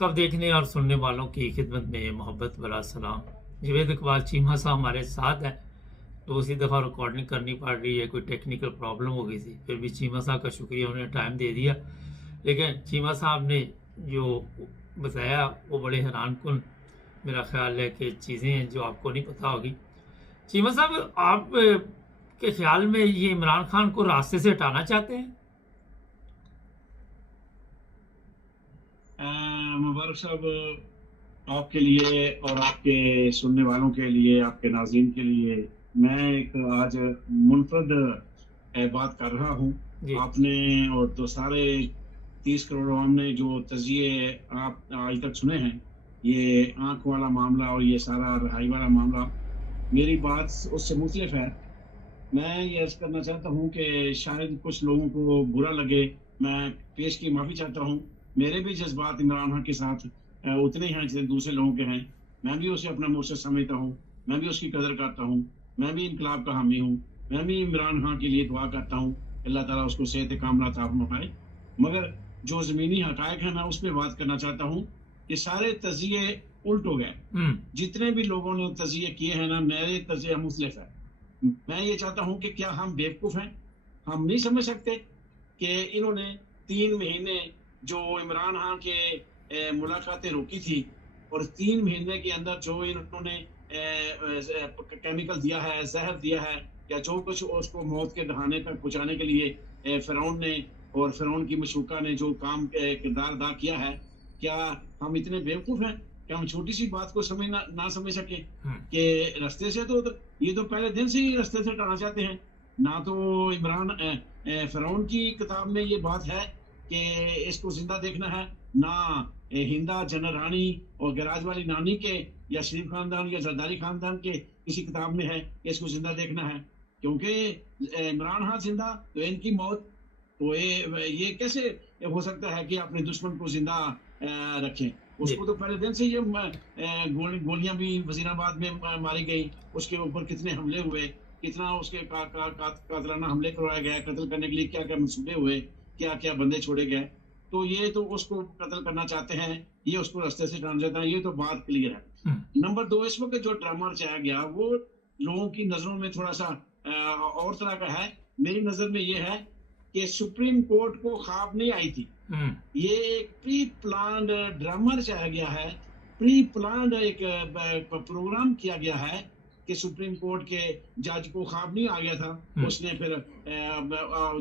सब देखने और सुनने वालों की खिदमत में मोहब्बत भरा सलाम। जावेद इकबाल चीमा साहब हमारे साथ हैं। दूसरी दफ़ा रिकॉर्डिंग करनी पड़ रही है, कोई टेक्निकल प्रॉब्लम हो गई थी, फिर भी चीमा साहब का शुक्रिया, उन्होंने टाइम दे दिया। लेकिन चीमा साहब ने जो बताया वो बड़े हैरान कुन मेरा ख्याल है कि चीज़ें हैं जो आपको नहीं पता होगी। चीमा साहब, आप के ख्याल में ये इमरान खान को रास्ते से हटाना चाहते हैं? मुबारक साहब, आपके लिए और आपके सुनने वालों के लिए, आपके नाज़रीन के लिए मैं एक आज मुनफरद बात कर रहा हूँ। जी। आपने और तो सारे 30 करोड़ आवाम ने जो तजिए आप आज तक सुने हैं, ये आंख वाला मामला और ये सारा रहाई वाला मामला, मेरी बात उससे मुख्तलिफ है। मैं ये अर्ज करना चाहता हूँ कि शायद कुछ लोगों को बुरा लगे, मैं पेश की माफ़ी चाहता हूँ। मेरे भी जज्बात इमरान खान के साथ उतने ही हैं जितने दूसरे लोगों के हैं। मैं भी उसे अपना मुर्शिद समझता हूँ, मैं भी उसकी कदर करता हूँ, मैं भी इनकलाब का हामी हूँ, मैं भी इमरान खान के लिए दुआ करता हूँ अल्लाह ताला उसको सेहत कामला अता फरमाए। मगर जो ज़मीनी हक़ाइक़ है, मैं उस पर बात करना चाहता हूँ कि सारे तजिए उल्ट हो गए। जितने भी लोगों ने तजिए किए हैं ना, मेरे तजिए मुख्तलिफ है। मैं ये चाहता हूं कि क्या हम बेवकूफ हैं? हम नहीं समझ सकते कि इन्होंने 3 महीने जो इमरान खान के मुलाकातें रोकी थी और 3 महीने के अंदर जो इन्होंने केमिकल दिया है, जहर दिया है, या जो कुछ उसको मौत के दहाने तक पहुंचाने के लिए फिरौन ने और फिरौन की मशूका ने जो काम किरदार अदा किया है, क्या हम इतने बेवकूफ हैं कि हम छोटी सी बात को समझ ना समझ सके कि रास्ते से तो ये तो पहले दिन से ही रास्ते से हटाना चाहते हैं। ना तो इमरान फिरौन की किताब में ये बात है कि इसको जिंदा देखना है, ना हिंदा जनर रानी और गराज वाली नानी के या शरीफ खानदान या जरदारी खानदान के किसी किताब में है कि इसको जिंदा देखना है। क्योंकि इमरान खान जिंदा तो इनकी मौत, तो ये कैसे हो सकता है कि अपने दुश्मन को जिंदा रखें? उसको तो पहले दिन से ये गोलियां भी वजीराबाद में मारी गई, उसके ऊपर कितने हमले हुए, कितना उसके कातलाना हमले करवाए गए, कत्ल करने के लिए क्या क्या मंसूबे हुए, क्या क्या बंदे छोड़े गए। तो ये तो उसको कत्ल करना चाहते हैं, ये उसको रास्ते से हटाना चाहते हैं, ये तो बात क्लियर है। नंबर 2, इस वक्त जो ड्रामा रचाया गया वो लोगों की नजरों में थोड़ा सा और तरह का है। मेरी नजर में ये है कि सुप्रीम कोर्ट को ख्वाब नहीं आई थी, ये एक प्री प्लान्ड ड्रामा रचाया गया है, प्री प्लान्ड एक प्रोग्राम किया गया है कि सुप्रीम कोर्ट के जज को ख्वाब नहीं आ गया था। उसने फिर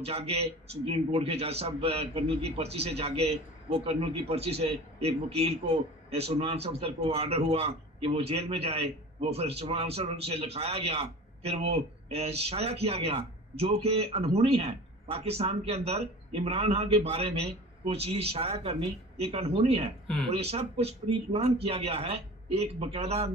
जागे सुप्रीम कोर्ट के जज साहब कर्नल की पर्ची से जागे, वो कर्नल की पर्ची से एक वकील को सुलमान सफ्दर को ऑर्डर हुआ कि वो जेल में जाए, वो फिर सुलमान सफ्दर से लिखाया गया, फिर वो शाया किया गया, जो कि अनहोनी है। पाकिस्तान के अंदर इमरान खान के बारे में कोई चीज शाया करनी एक अनहोनी है, और ये सब कुछ प्री प्लान किया गया है, एक बकायदा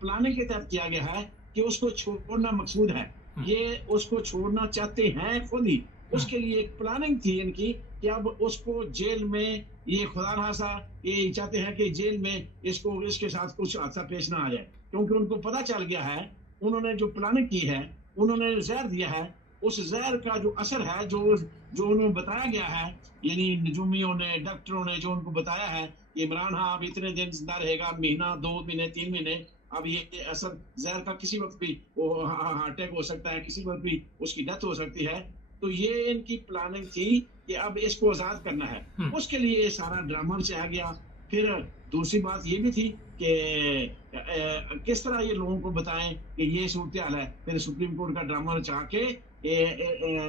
प्लानिंग के तहत किया गया है कि उसको छोड़ना मकसूद है, ये उसको छोड़ना चाहते हैं खुद ही। उसके लिए एक प्लानिंग थी इनकी कि अब उसको जेल में, ये खुदा खासा ये चाहते हैं कि जेल में इसको इसके साथ कुछ हादसा पेश ना आ जाए, क्योंकि उनको पता चल गया है, उन्होंने जो प्लानिंग की है, उन्होंने जहर दिया है, उस जहर का जो असर है, जो जो उन्हें बताया गया है, यानी नजूमियों ने, डॉक्टरों ने जो उनको बताया है, इमरान खान अब इतने दिन जिंदा रहेगा, महीना 2 महीने 3 महीने, अब ये असर जहर का किसी वक्त भी हार्ट अटैक हो सकता है, किसी वक्त भी उसकी डेथ हो सकती है। तो ये इनकी प्लानिंग थी कि अब इसको आजाद करना है, उसके लिए ये सारा ड्रामा रचाया गया। फिर दूसरी बात ये भी थी कि किस तरह ये लोगों को बताएं कि ये सूरत हाल है। फिर सुप्रीम कोर्ट का ड्रामा रचा के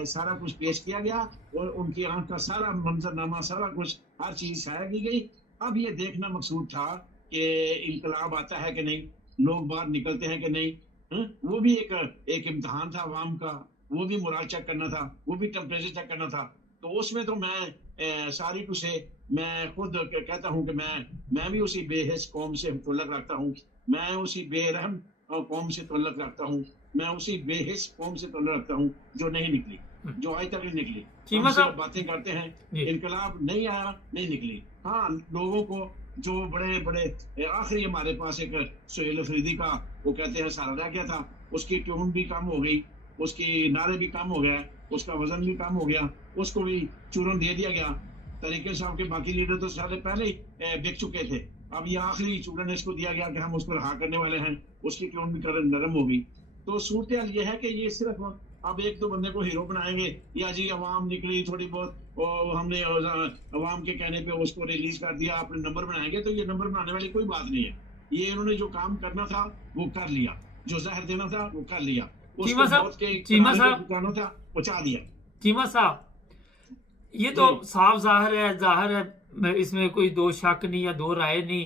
सारा कुछ पेश किया गया और उनकी आंख का सारा मंजरनामा, सारा कुछ, हर चीज शाया की गई। अब ये देखना मकसूद था कि इनकलाब आता है कि नहीं, लोग बाहर निकलते हैं कि नहीं। वो भी एक इम्तिहान था अवाम का, वो भी मोरल चेक करना था, वो भी टेम्परेचर चेक करना था। तो उसमें तो मैं सारी टू से मैं खुद कहता हूं कि मैं भी उसी बेहिस कौम से तल्लुक रखता हूं, मैं उसी बेरहम कौम से तल्लुक रखता हूं, मैं उसी बेहिस कौम से तल्लुक रखता हूं जो नहीं निकली, जो आज तक नहीं निकली। हम सिर्फ बातें करते हैं, इनकलाब नहीं आया, नहीं निकली। हाँ, लोगों को जो बड़े बड़े आखिरी हमारे पास एक सुहेल अफरीदी का वो कहते हैं सहारा रह गया था, उसकी ट्यून भी कम हो गई, उसकी नारे भी कम हो गया, उसका वजन भी कम हो गया, उसको भी चूरन दे दिया गया। तरीके साहब के बाकी लीडर तो सारे पहले ही बिक चुके थे। अब ये आखिरी चूड़न इसको दिया गया कि हम उस पर हाँ करने वाले हैं, उसकी क्यों भी कर नरम होगी। तो सूरत ये है कि ये सिर्फ अब एक दो बंदे को हीरो बनाएंगे, या जी अवाम निकली थोड़ी बहुत, हमने अवाम के कहने पे उसको रिलीज कर दिया, अपने नंबर बनाएंगे। तो ये नंबर बनाने वाली कोई बात नहीं है। ये इन्होंने जो काम करना था वो कर लिया, जो जहर देना था वो कर लिया, चीमा साहब था पहुंचा दिया। चीमा साहब, ये तो साफ जाहिर है, इसमें कोई दो शक नहीं या दो राय नहीं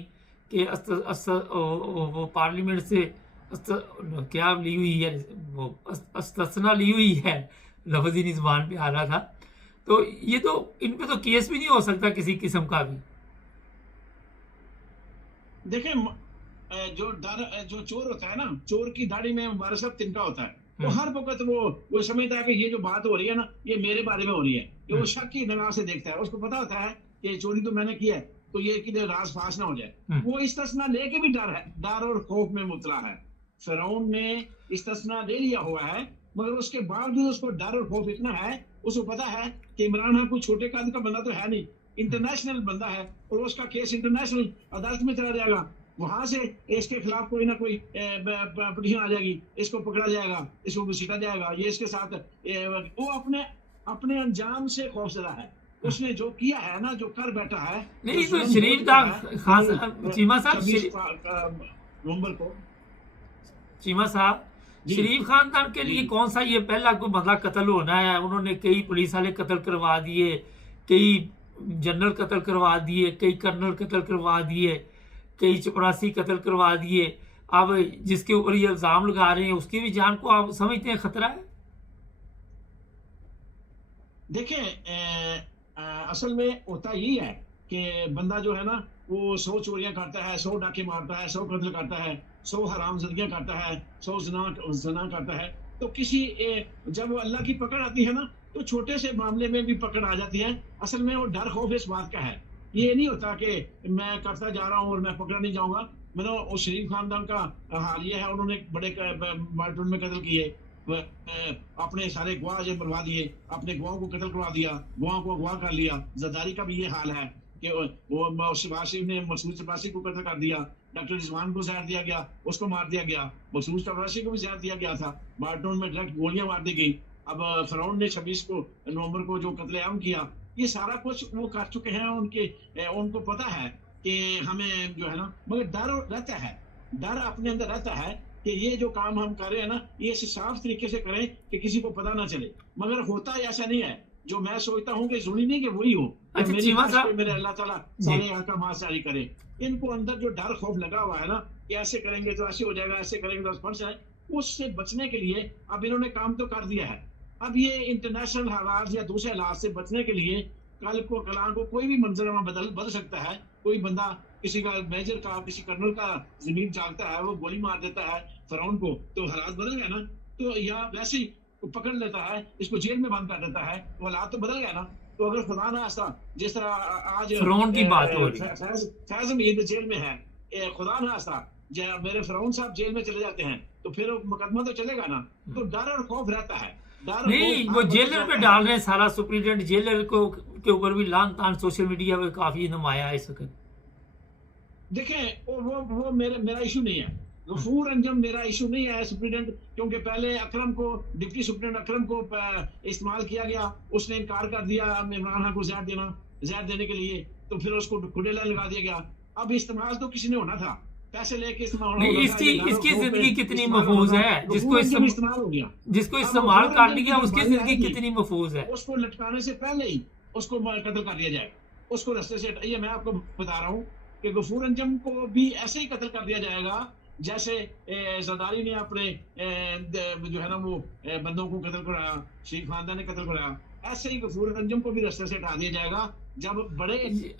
कि वो पार्लियामेंट से क्या ली हुई है, वो अस्तना ली हुई है, लफ्ज़ ही नहीं ज़ुबान पे आ रहा था। तो ये तो इन पे तो केस भी नहीं हो सकता किसी किस्म का भी। देखें, जो डर, जो चोर होता है ना, चोर की दाढ़ी में मुबारक साहब तिनका होता है। वो हर वक्त वो समझता है कि ये जो बात हो रही है ना, ये मेरे बारे में हो रही है। कि वो शक की निगाह से देखता है, उसको पता होता है कि चोरी तो मैंने की है, तो ये कि राज फाश ना हो जाए। वो इस्तिस्ना लेके भी डर है, डर और खौफ में मुबतला है। फिरौन ने इस्तिस्ना ले लिया हुआ है, मगर उसके बावजूद उसको डर और खौफ इतना है, उसको पता है कि इमरान खान कोई छोटे कद का बंदा तो है नहीं, इंटरनेशनल बंदा है, और उसका केस इंटरनेशनल अदालत में चला जाएगा। वहां से इसके खिलाफ कोई ना कोई पिटीशन आ जाएगी, इसको पकड़ा जाएगा, इसको घसीटा जाएगा। ये इसके साथ वो अपने अंजाम से खौफजदा है। उसने जो किया है ना, जो कर बैठा है। नहीं तो शरीफ खान चीमा साहब, नवंबर को चीमा साहब, शरीफ खानदान के लिए कौन सा ये पहला कोई बंदा कत्ल होना है? उन्होंने कई पुलिस वाले कत्ल करवा दिए, कई जनरल कत्ल करवा दिए, कई कर्नल कत्ल करवा दिए, कई चपरासी कत्ल करवा दिए। अब जिसके ऊपर ये इल्जाम लगा रहे हैं उसकी भी जान को आप समझते हैं खतरा है? देखें, असल में होता यही है कि बंदा जो है ना, वो 100 चोरियां करता है, 100 डाके मारता है, 100 कत्ल करता है, 100 हरामजदियां करता है, 100 जना करता है। तो किसी जब अल्लाह की पकड़ आती है ना, तो छोटे से मामले में भी पकड़ आ जाती है। असल में वो डर खौफ इस बात का है। ये नहीं होता कि मैं करता जा रहा हूँ और मैं पकड़ा नहीं जाऊंगा। मतलब उस शरीफ खानदान का हाल ये है, उन्होंने बड़े मार्टून में कत्ल किए, अपने सारे गवाह जो मरवा दिए, अपने गवाहों को कत्ल करवा दिया, गवाहों को अगवा कर लिया। जरदारी का भी ये हाल है कि वो शबाशी ने मसूद चपरासी को कत्ल कर दिया, डॉक्टर रिजवान को जहर दिया गया, उसको मार दिया गया, मसूद चपरासी को भी जहर दिया गया था, मार्टून में डायरेक्ट गोलियां मार दी गई। अब फिरौन ने 26 नवंबर को जो कत्लेआम किया, ये सारा कुछ वो कर चुके हैं। उनको पता है कि हमें जो है ना, मगर डर रहता है, डर अपने अंदर रहता है कि ये जो काम हम कर रहे हैं ना, ये साफ तरीके से करें कि किसी को पता ना चले। मगर होता ऐसा नहीं है। जो मैं सोचता हूँ कि जरूरी नहीं कि वही हो, मेरे अल्लाह ताला सारे अहकाम जारी करे। इनको अंदर जो डर खौफ लगा हुआ है ना कि ऐसे करेंगे तो ऐसे हो जाएगा, ऐसे करेंगे तो फंस जाए, उससे बचने के लिए अब इन्होंने काम तो कर दिया है। अब ये इंटरनेशनल हालात या दूसरे हालात से बचने के लिए कल को कलाम को कोई भी मंजरमा बदल सकता है। कोई बंदा किसी का मेजर का, किसी कर्नल का जमीन चाहता है, वो गोली मार देता है फिरौन को, तो हालात बदल गए ना। तो या वैसे ही पकड़ लेता है, इसको जेल में बंद कर देता है, तो हालात तो बदल गया ना। तो अगर खुदा ना ऐसा, जिस तरह आज फिरौन की बात हो रही है, फैज अमीर जेल में है, खुदा ना ऐसा मेरे फिरौन साहब जेल में चले जाते हैं, तो फिर मुकदमा तो चलेगा ना। तो डर और खौफ रहता है। नहीं, वो जेलर पे डाल रहे हैं सारा, सुप्रिटेंडेंट जेलर को के ऊपर भी लान तान सोशल मीडिया पे काफी नुमाया है इस वक्त। देखें, वो मेरा इशू नहीं है। गफूर अंजम मेरा इशू नहीं है सुप्रिटेंडेंट, क्योंकि पहले अकरम को, डिप्टी सुप्रिटेंडेंट अकरम को इस्तेमाल किया गया, उसने इनकार कर दिया इमरान खान को जहर देने के लिए, तो फिर उसको कुडेला लगा दिया गया। अब इस्तेमाल तो किसी ने होना था, पैसे लेके इस्तेमाल। इसकी जिंदगी कितनी महफूज है, जिसको इस्तेमाल हो गया, जिसको इस्तेमाल कर लिया, उसकी जिंदगी कितनी महफूज है। उसको लटकाने से पहले ही उसको कत्ल कर दिया जाए, उसको रास्ते से। ये मैं आपको बता रहा हूँ कि गफूर अंजम को भी ऐसे ही कत्ल कर दिया जाएगा जैसे जरदारी ने अपने जो है ना वो बंदों को कत्ल कराया, शरीफ खानदान ने कत्ल कराया। ऐसे ही गफूर अंजम को भी रास्ते से हटा दिया जाएगा। जब बड़े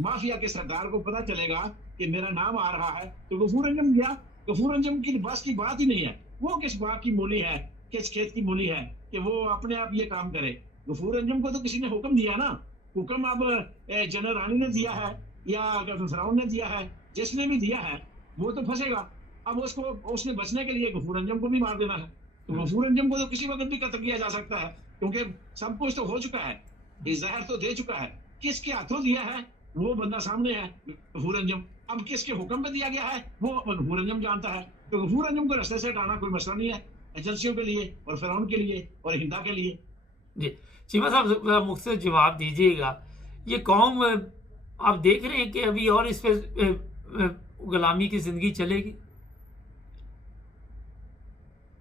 माफिया के सरदार को पता चलेगा कि मेरा नाम आ रहा है, तो गफूर अंजम गया। गफूर अंजम की बस की बात ही नहीं है। वो किस बात की मूली है, किस खेत की मूली है कि वो अपने आप ये काम करे। गफूर अंजम को तो किसी ने हुक्म दिया ना, हुक्म अब जनरल रानी ने दिया है या फिरौन ने दिया है, जिसने भी दिया है वो तो फंसेगा। अब उसने बचने के लिए गफूर अंजम को भी मार देना है। तो गफूर अंजम को तो किसी वक्त भी कत्ल किया जा सकता है, क्योंकि सब कुछ तो हो चुका है, जहर तो दे चुका है। किसके हाथों दिया है वो बंदा सामने है, गफूर अंजम। अब किसके हुक्म पे दिया गया है वो गफूर अंजम जानता है। तो गफूर अंजम को रास्ते से हटाना कोई मसला नहीं है एजेंसियों के लिए और फिरौन के लिए और हिंदा के लिए। जी चीमा साहब, मुख्तसर जवाब दीजिएगा, ये कौम आप देख रहे हैं कि अभी और इस पे गुलामी की जिंदगी चलेगी?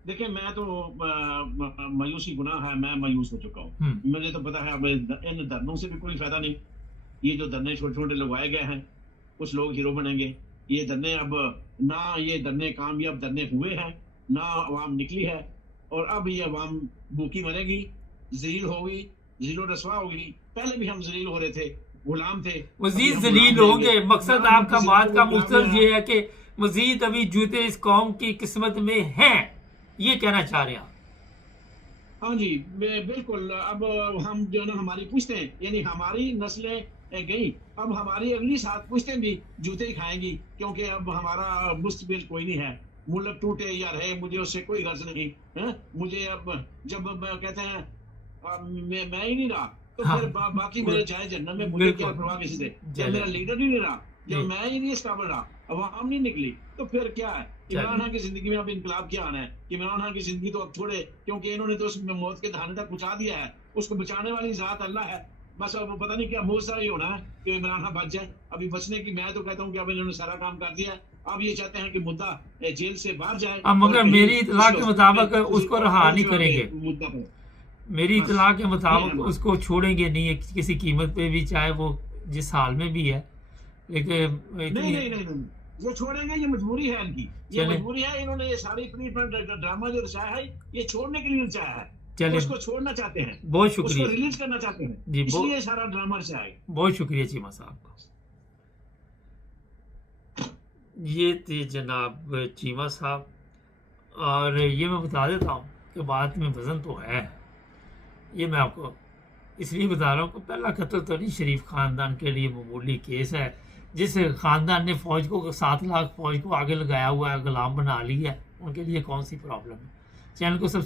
देखिए मैं तो मायूसी गुनाह है, मैं मायूस हो चुका हूँ। मुझे तो पता है अब इन धरनों से भी कोई फायदा नहीं। ये जो धरने छोटे छोटे लगवाए गए हैं, कुछ लोग हीरो बनेंगे। ये धरने अब ना ये धरने कामयाब धरने हुए हैं, ना आवाम निकली है, और अब ये आवाम भूखी मरेगी, जलील होगी, जीरो रसवा होगी। पहले भी हम जलील हो रहे थे, गुलाम थे, मजीद जलील होंगे। मकसद आपका बात का मुख्तसर ये है कि मजीद अभी जूते इस कौम की किस्मत में हैं, ये कहना चाह रहे हैं? हाँ जी बिल्कुल। अब हम जो ना हमारी पुश्तें यानी हमारी नस्लें गई, अब हमारी अगली 7 पुश्तें भी जूते ही खाएंगी, क्योंकि अब हमारा मुस्तबिल कोई नहीं है। मुल्क टूटे या रहे मुझे उससे कोई गर्ज नहीं है। मुझे अब जब कहते हैं मैं ही नहीं रहा तो हाँ, फिर बाकी मेरे चाहे जन्नत में मुझे क्या परवाह किसी से। जब मेरा लीडर ही नहीं रहा, जब मैं ही नहीं इस्ताबल रहा, अवाम नहीं निकली, तो फिर क्या है? इमरान खान की जिंदगी में अब इनकलाब क्या आना है? इमरान खान की जिंदगी तो अब छोड़े, क्योंकि इन्होंने तो उसमें मौत के दहाने तक पहुंचा दिया है। उसको बचाने वाली जात अल्लाह है। बस अब पता नहीं क्या मौसा ही होना है कि इमरान खान बच जाए। अभी बचने की मैं तो कहता हूँ कि अब इन्होंने सारा काम कर दिया। अब ये चाहते हैं कि मुद्दा जेल से बाहर जाए, मगर मेरी इतला के मुताबिक उसको रहा नहीं करेंगे। मुद्दा पर मेरी इतला के मुताबिक उसको छोड़ेंगे नहीं है किसी कीमत पे भी, चाहे वो जिस हाल में भी है। लेकिन नहीं, ये छोड़ेंगे, ये मजबूरी है इनकी, ये मजबूरी है। इन्होंने ये सारी ड्रामा जो रचाया है ये छोड़ने के लिए रचाया है। चलिए, उसको छोड़ना चाहते हैं, बहुत शुक्रिया, उसको रिलीज करना चाहते हैं जी, इसलिए सारा ड्रामा रचाया है। बहुत शुक्रिया चीमा साहब का। ये थे जनाब चीमा साहब। और ये मैं बता देता हूँ कि बात में वज़न तो है। ये मैं आपको इसलिए बता रहा हूँ कि पहला कत्ल तो नहीं शरीफ ख़ानदान के लिए मामूली केस है। जिस ख़ानदान ने फ़ौज को 7 लाख फ़ौज को आगे लगाया हुआ है, गुलाम बना लिया है, उनके लिए कौन सी प्रॉब्लम है? चैनल को सब्सक्राइब